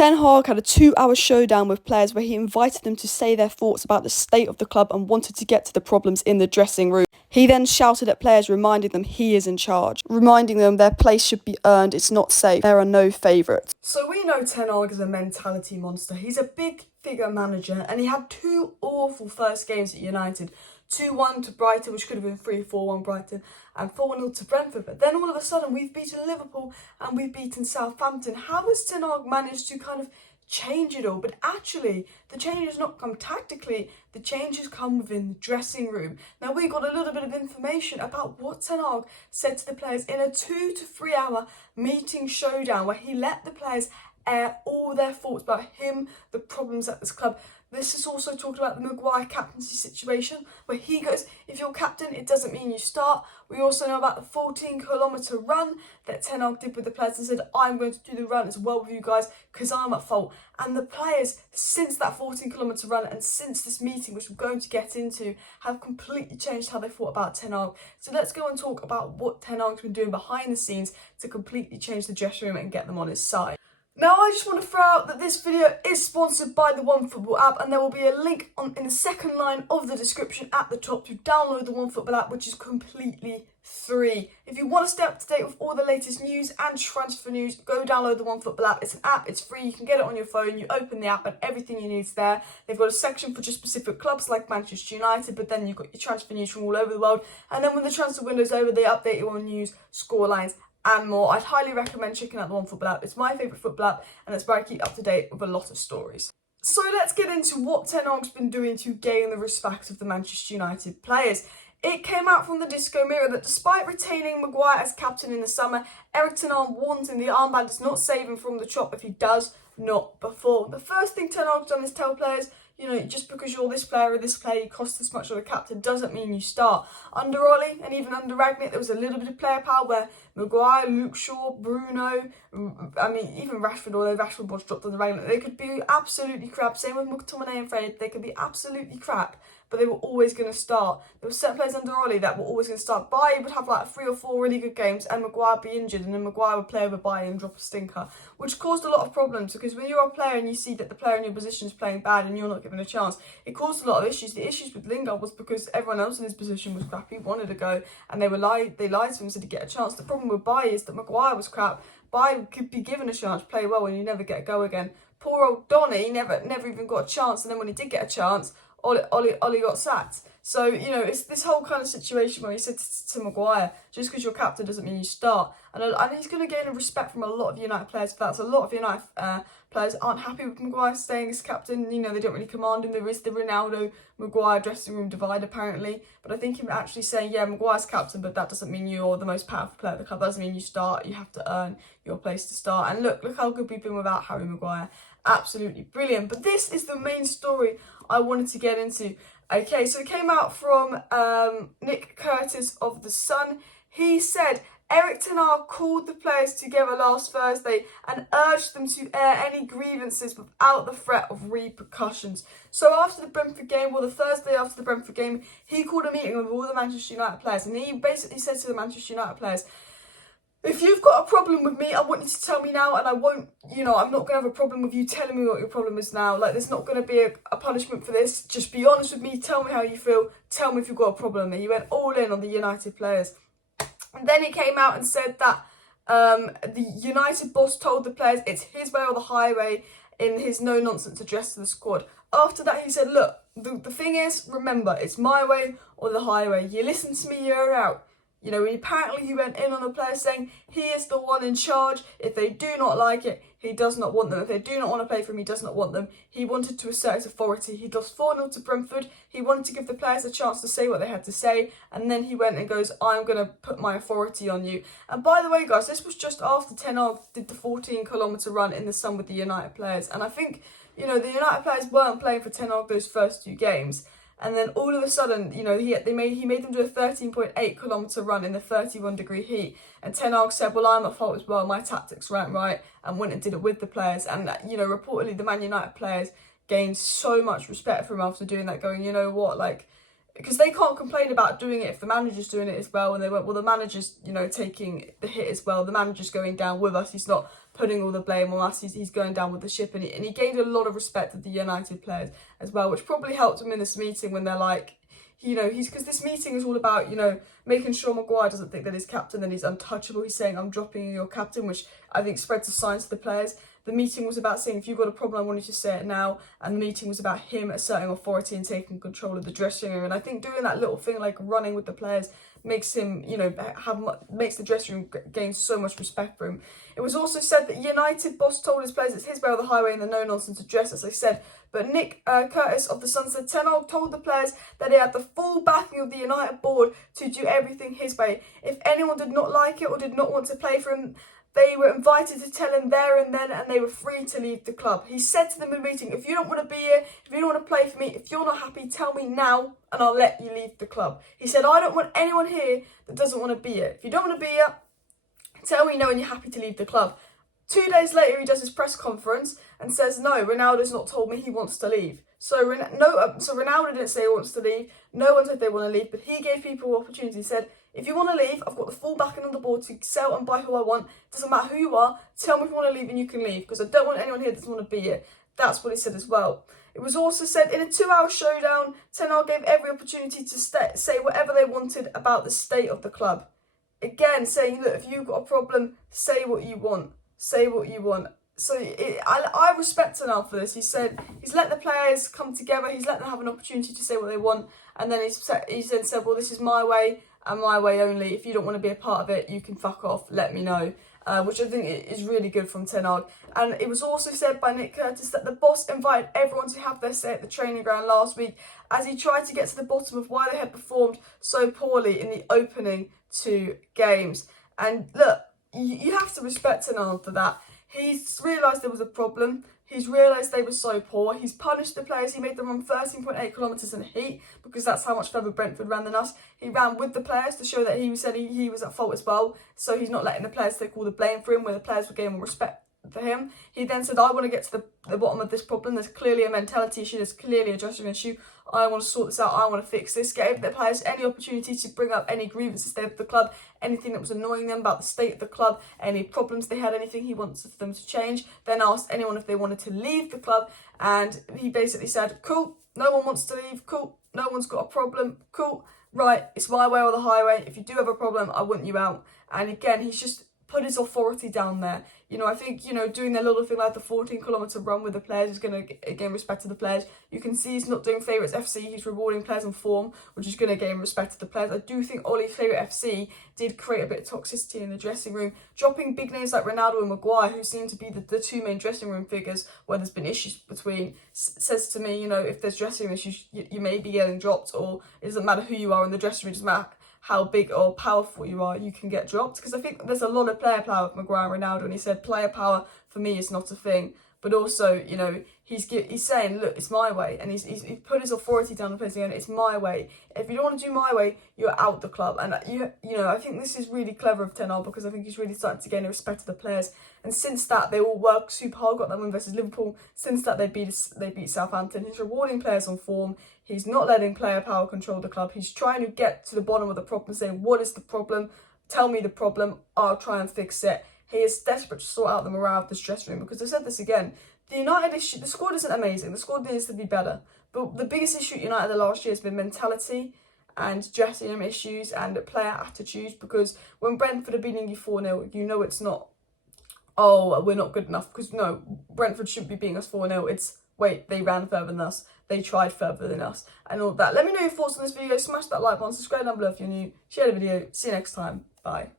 Ten Hag had a 2-hour showdown with players where he invited them to say their thoughts about the state of the club and wanted to get to the problems in the dressing room. He then shouted at players, reminding them he is in charge, reminding them their place should be earned, it's not safe, there are no favourites. So we know Ten Hag is a mentality monster. He's a big figure manager and he had 2 awful first games at United. 2-1 to Brighton, which could have been 3-4-1 Brighton, and 4-0 to Brentford. But then all of a sudden we've beaten Liverpool and we've beaten Southampton. How has Ten Hag managed to kind of change it all? But actually, the changes not come tactically, the changes come within the dressing room. Now, we got a little bit of information about what Ten Hag said to the players in a 2 to 3 hour meeting showdown where he let the players air all their thoughts about him, the problems at this club. This is also talked about the Maguire captaincy situation, where he goes, if you're captain, it doesn't mean you start. We also know about the 14-kilometre run that Ten Hag did with the players and said, I'm going to do the run as well with you guys because I'm at fault. And the players, since that 14-kilometre run and since this meeting, which we're going to get into, have completely changed how they thought about Ten Hag. So let's go and talk about what Ten Hag's been doing behind the scenes to completely change the dressing room and get them on his side. Now, I just want to throw out that this video is sponsored by the OneFootball app, and there will be a link in the second line of the description at the top to download the OneFootball app, which is completely free. If you want to stay up to date with all the latest news and transfer news, go download the OneFootball app. It's an app, it's free, you can get it on your phone, you open the app and everything you need is there. They've got a section for just specific clubs like Manchester United, but then you've got your transfer news from all over the world, and then when the transfer window's over, they update you on news, scorelines, and more. I'd highly recommend checking out the OneFootball app. It's my favourite football app and it's where I keep up to date with a lot of stories. So let's get into what Ten Hag's been doing to gain the respect of the Manchester United players. It came out from the Disco Mirror that despite retaining Maguire as captain in the summer, ERIK Ten Hag warns him the armband does not save him from the chop if he does not perform. The first thing Ten Hag's done is tell players, just because you're this player or this player, you cost this much of a captain, doesn't mean you start. Under Ollie and even under Ragnick, there was a little bit of player power where Maguire, Luke Shaw, Bruno, even Rashford, although Rashford was dropped on the Ragnick, they could be absolutely crap. Same with McTominay and Fred, they could be absolutely crap, but they were always going to start. There were certain players under Ollie that were always going to start. Bailly would have like 3 or 4 really good games and Maguire would be injured, and then Maguire would play over Bailly and drop a stinker, which caused a lot of problems because when you're a player and you see that the player in your position is playing bad and you're not given a chance, it caused a lot of issues. The issues with Lingard was because everyone else in his position was crap. He wanted to go and they lied to him so to get a chance. The problem with Bailly is that Maguire was crap. Bailly could be given a chance, play well, and you never get a go again. Poor old Donny never even got a chance, and then when he did get a chance, Ollie got sacked. So, it's this whole kind of situation where he said to Maguire, just because you're captain doesn't mean you start. And he's going to gain a respect from a lot of United players for that. So a lot of United players aren't happy with Maguire staying as captain. They don't really command him. There is the Ronaldo-Maguire dressing room divide, apparently. But I think him actually saying, yeah, Maguire's captain, but that doesn't mean you're the most powerful player at the club. That doesn't mean you start. You have to earn your place to start. And look how good we've been without Harry Maguire. Absolutely brilliant. But this is the main story I wanted to get into. Okay, so it came out from Nick Curtis of The Sun. He said, ERIK Ten Hag called the players together last Thursday and urged them to air any grievances without the threat of repercussions. So after the Brentford game, the Thursday after the Brentford game, he called a meeting with all the Manchester United players, and he basically said to the Manchester United players, if you've got a problem with me, I want you to tell me now, and I won't, I'm not going to have a problem with you telling me what your problem is now. Like, there's not going to be a punishment for this. Just be honest with me, tell me how you feel, tell me if you've got a problem. And he went all in on the United players. And then he came out and said that the United boss told the players it's his way or the highway in his no-nonsense address to the squad. After that, he said, look, the thing is, remember, it's my way or the highway. You listen to me, you're out. Apparently he went in on the players saying he is the one in charge. If they do not like it, he does not want them. If they do not want to play for him, he does not want them. He wanted to assert his authority. He lost 4-0 to Brentford. He wanted to give the players a chance to say what they had to say. And then he went and goes, I'm going to put my authority on you. And by the way, guys, this was just after Ten Hag did the 14-kilometre run in the sun with the United players. And I think, the United players weren't playing for Ten Hag those first 2 games. And then all of a sudden, he made them do a 13.8-kilometre run in the 31-degree heat. And Ten Hag said, well, I'm at fault as well. My tactics weren't right. And went and did it with the players. And, reportedly the Man United players gained so much respect from him after doing that, going, you know what, because they can't complain about doing it if the manager's doing it as well. And they went, well, the manager's, taking the hit as well. The manager's going down with us. He's not putting all the blame on us. He's going down with the ship, and he gained a lot of respect of the United players as well, which probably helped him in this meeting when they're like, you know, because this meeting is all about, you know, making sure Maguire doesn't think that he's captain, that he's untouchable. He's saying, I'm dropping you, your captain, which I think spreads a sign to the players. The meeting was about saying, if you've got a problem, I want you to say it now. And the meeting was about him asserting authority and taking control of the dressing room. And I think doing that little thing, like running with the players, makes him, you know, makes the dressing room gain so much respect for him. It was also said that United boss told his players it's his way or the highway and the no-nonsense address, as they said. But Nick Curtis of the Sun said Ten Hag told the players that he had the full backing of the United board to do everything his way. If anyone did not like it or did not want to play for him, they were invited to tell him there and then, and they were free to leave the club. He said to them in a meeting, if you don't want to be here, if you don't want to play for me, if you're not happy, tell me now and I'll let you leave the club. He said, I don't want anyone here that doesn't want to be here. If you don't want to be here, tell me no and you're happy to leave the club. 2 days later, he does his press conference and says, no, Ronaldo's not told me he wants to leave. So Ronaldo didn't say he wants to leave. No one said they want to leave, but he gave people opportunity. He said, if you want to leave, I've got the full backing on the board to sell and buy who I want. It doesn't matter who you are. Tell me if you want to leave and you can leave, because I don't want anyone here that doesn't want to be here. That's what he said as well. It was also said in a 2-hour showdown, Ten Hag gave every opportunity to say whatever they wanted about the state of the club. Again, saying, look, if you've got a problem, say what you want. Say what you want. So I respect Ten Hag for this. He said he's let the players come together. He's let them have an opportunity to say what they want. And then he said, well, this is my way and my way only. If you don't want to be a part of it, you can fuck off. Let me know. Which I think is really good from Ten Hag. And it was also said by Nick Curtis that the boss invited everyone to have their say at the training ground last week as he tried to get to the bottom of why they had performed so poorly in the opening 2 games. And look, you have to respect Ten Hag for that. He's realised there was a problem. He's realised they were so poor. He's punished the players. He made them run 13.8 kilometres in heat because that's how much further Brentford ran than us. He ran with the players to show that he said he was at fault as well. So he's not letting the players take all the blame for him, where the players were gaining more respect for him. He then said, I want to get to the bottom of this problem. There's clearly a mentality issue. There's clearly a dressing room issue. I want to sort this out. I want to fix this. Gave the players any opportunity to bring up any grievances they had with the club, anything that was annoying them about the state of the club, any problems they had, anything he wants them to change. Then asked anyone if they wanted to leave the club, and he basically said, cool, no one wants to leave, cool, no one's got a problem, cool, right, it's my way or the highway. If you do have a problem, I want you out. And again, he's just put his authority down there. You know, I think, you know, doing their little thing like the 14-kilometre run with the players is going to gain respect to the players. You can see he's not doing favourites FC. He's rewarding players on form, which is going to gain respect to the players. I do think Ollie's favourite FC did create a bit of toxicity in the dressing room. Dropping big names like Ronaldo and Maguire, who seem to be the 2 main dressing room figures where there's been issues between, says to me, you know, if there's dressing room issues, you may be getting dropped, or it doesn't matter who you are in the dressing room, it doesn't matter how big or powerful you are, you can get dropped. Because I think there's a lot of player power with Maguire and Ronaldo, and he said player power for me is not a thing. But also, you know, he's saying, look, it's my way, and he's put his authority down the place again. It's my way. If you don't want to do my way, you're out the club. And you know, I think this is really clever of Ten Hag, because I think he's really starting to gain the respect of the players. And since that, they all worked super hard, got that win versus Liverpool. Since that, they beat Southampton. He's rewarding players on form. He's not letting player power control the club. He's trying to get to the bottom of the problem, saying, what is the problem? Tell me the problem. I'll try and fix it. He is desperate to sort out the morale of this dressing room, because I said this again, the United issue, the squad isn't amazing, the squad needs to be better, but the biggest issue at United the last year has been mentality and dressing room issues and player attitudes, because when Brentford are beating you 4-0, you know it's not, oh, we're not good enough, because no, Brentford shouldn't be beating us 4-0, it's, wait, they ran further than us, they tried further than us, and all that. Let me know your thoughts on this video, smash that like button, subscribe down below if you're new, share the video, see you next time, bye.